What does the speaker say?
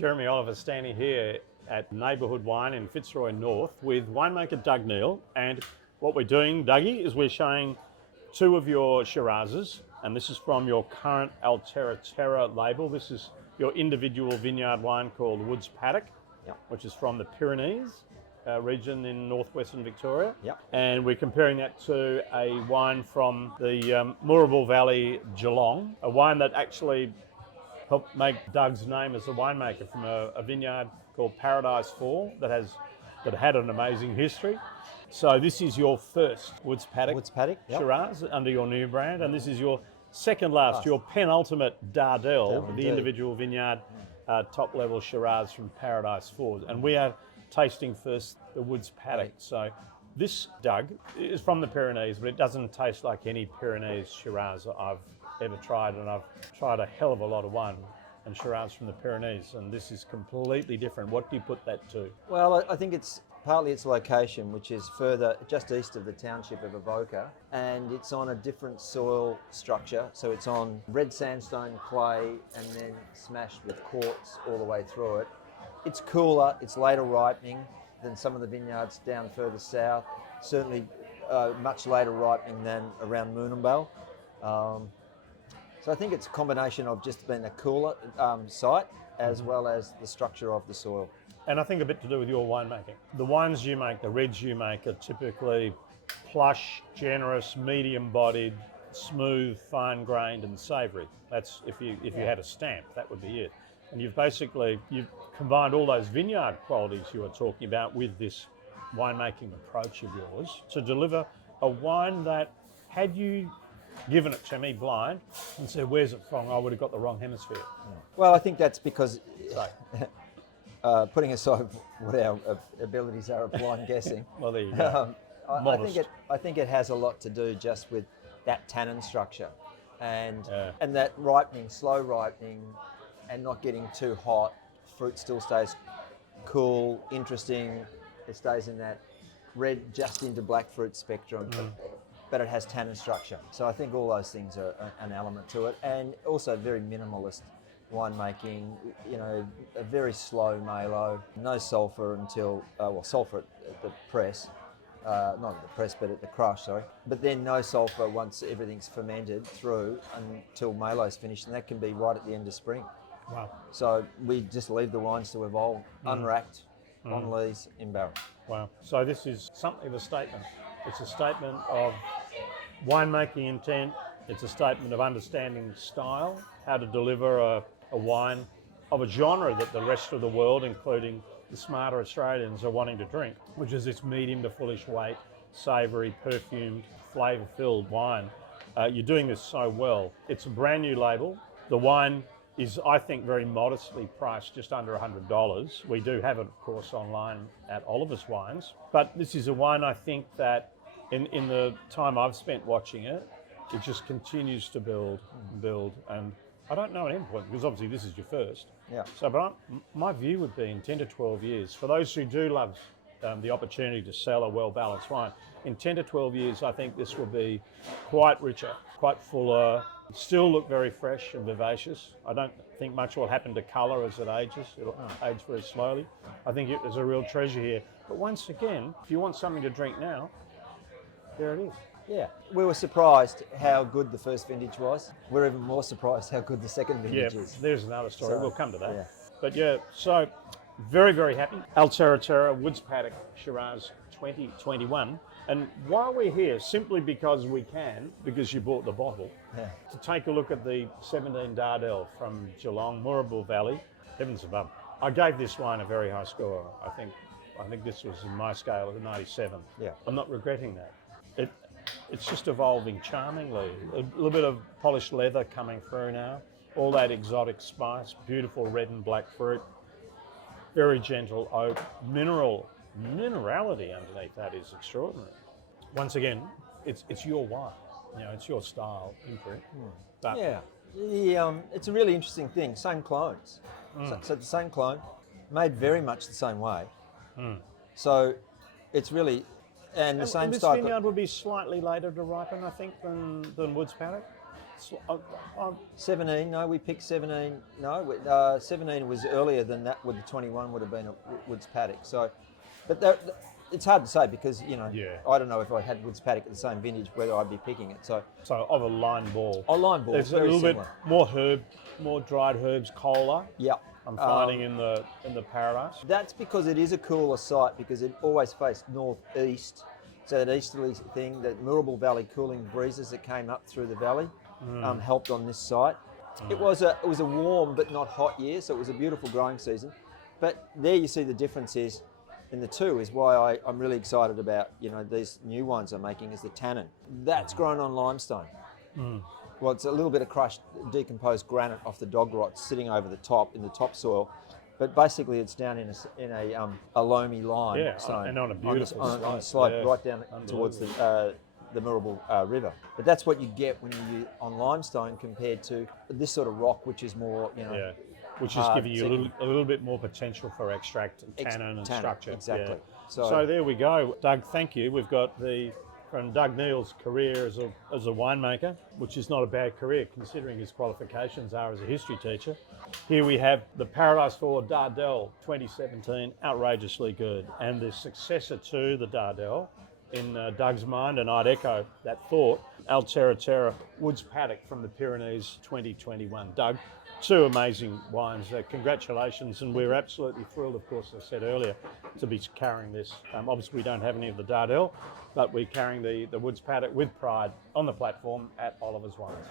Jeremy Oliver standing here at Neighbourhood Wine in Fitzroy North with winemaker Doug Neal. And what we're doing, Dougie, is we're showing two of your Shirazes, and this is from your current Altera Terra label. This is your individual vineyard wine called Woods Paddock, which is from the Pyrenees region in northwestern Victoria. And we're comparing that to a wine from the Moorabool Valley, Geelong, a wine that actually helped make Doug's name as a winemaker from a vineyard called Paradise Fall that had an amazing history. So this is your first Woods Paddock, Shiraz under your new brand, and this is your second last, your penultimate Dardel, the individual vineyard top level Shiraz from Paradise Fall. And we are tasting first the Woods Paddock. So this, Doug, is from the Pyrenees, but it doesn't taste like any Pyrenees Shiraz I've ever tried, and I've tried a hell of a lot of wine and Shiraz from the Pyrenees, and this is completely different. What do you put that to? Well, I think it's partly its location, which is further just east of the township of Avoca, and it's on a different soil structure. So it's on red sandstone clay and then smashed with quartz all the way through it. It's cooler, it's later ripening than some of the vineyards down further south, certainly much later ripening than around Moonambale. So I think it's a combination of just being a cooler site as well as the structure of the soil. And I think a bit to do with your winemaking. The wines you make, the reds you make, are typically plush, generous, medium-bodied, smooth, fine-grained and savoury. That's, if you had a stamp, that would be it. And you've combined all those vineyard qualities you were talking about with this winemaking approach of yours to deliver a wine that, had you given it to me blind and said, where's it from, I would have got the wrong hemisphere. Well, I think that's because, putting aside what our abilities are at blind guessing, well, there you go. I think it has a lot to do just with that tannin structure and that ripening, slow ripening, and not getting too hot. Fruit still stays cool, interesting. It stays in that red just into black fruit spectrum, but it has tannin structure. So I think all those things are an element to it, and also very minimalist winemaking. You know, a very slow malo, no sulphur until sulphur at the press. Not at the press, but at the crush, sorry. But then no sulphur once everything's fermented through until malo's finished, and that can be right at the end of spring. Wow. So we just leave the wines to evolve, unracked, on lees, in barrel. Wow. So this is something of a statement. It's a statement of winemaking intent. It's a statement of understanding style, how to deliver a wine of a genre that the rest of the world, including the smarter Australians, are wanting to drink, which is this medium to fullish weight, savoury, perfumed, flavour-filled wine. You're doing this so well. It's a brand new label. The wine is, I think, very modestly priced, just under $100. We do have it, of course, online at Oliver's Wines. But this is a wine, I think, that in the time I've spent watching it, it just continues to build and build. And I don't know an end point, because obviously this is your first. Yeah. So, but my view would be in 10 to 12 years, for those who do love the opportunity to sell a well-balanced wine, in 10 to 12 years, I think this will be quite richer, quite fuller, still look very fresh and vivacious. I don't think much will happen to colour as it ages. It'll age very slowly. I think there's a real treasure here. But once again, if you want something to drink now, there it is. Yeah, we were surprised how good the first vintage was. We're even more surprised how good the second vintage is. There's another story. We'll come to that. Yeah. But yeah, so very, very happy. Altera Terra Woods Paddock Shiraz 2021. And while we're here, simply because we can, because you bought the bottle, to take a look at the 17 Dardel from Geelong, Moorabool Valley, heavens above. I gave this wine a very high score. I think this was in my scale of a 97. Yeah. I'm not regretting that. It's just evolving charmingly. A little bit of polished leather coming through now. All that exotic spice, beautiful red and black fruit, very gentle oak, minerality underneath that is extraordinary. Once again, it's your wine. You know, it's your style imprint. But it's a really interesting thing. Same clones. So the same clone, made very much the same way. So it's really, and the same this style. vineyard would be slightly later to ripen, I think, than Woods Paddock. 17, no, we picked 17. No, 17 was earlier than that. With the 21 would have been a Woods Paddock. So, but it's hard to say because Yeah. I don't know if I had Woods Paddock at the same vintage whether I'd be picking it. So of a line ball. a line ball, There's a very little similar. bit more herb, more dried herbs, cola. Yeah. I'm finding in the Paradise. That's because it is a cooler site because it always faced northeast. So that easterly thing, the Moorabool Valley cooling breezes that came up through the valley helped on this site. It was a warm but not hot year, so it was a beautiful growing season. But there you see the difference is in the two is why I'm really excited about these new wines I'm making is the tannin. That's grown on limestone. Well, it's a little bit of crushed, decomposed granite off the dog rot sitting over the top in the topsoil, but basically it's down in a loamy lime. Yeah, stone and on a beautiful on a slope, slope yeah. right down towards the Moorabool River. But that's what you get when you use on limestone compared to this sort of rock, which is more Yeah, which is hard, giving you a little bit more potential for extract and tannin and structure. Exactly. Yeah. So there we go. Doug, thank you. We've got from Doug Neal's career as a winemaker, which is not a bad career considering his qualifications are as a history teacher. Here we have the Paradise 4 Dardel 2017, outrageously good, and the successor to the Dardel in Doug's mind, and I'd echo that thought, Altera Terra Woods Paddock from the Pyrenees 2021. Doug, two amazing wines. Congratulations, and we're absolutely thrilled, of course, as I said earlier, to be carrying this. Obviously, we don't have any of the Dardel, but we're carrying the Woods Paddock with pride on the platform at Oliver's Wines.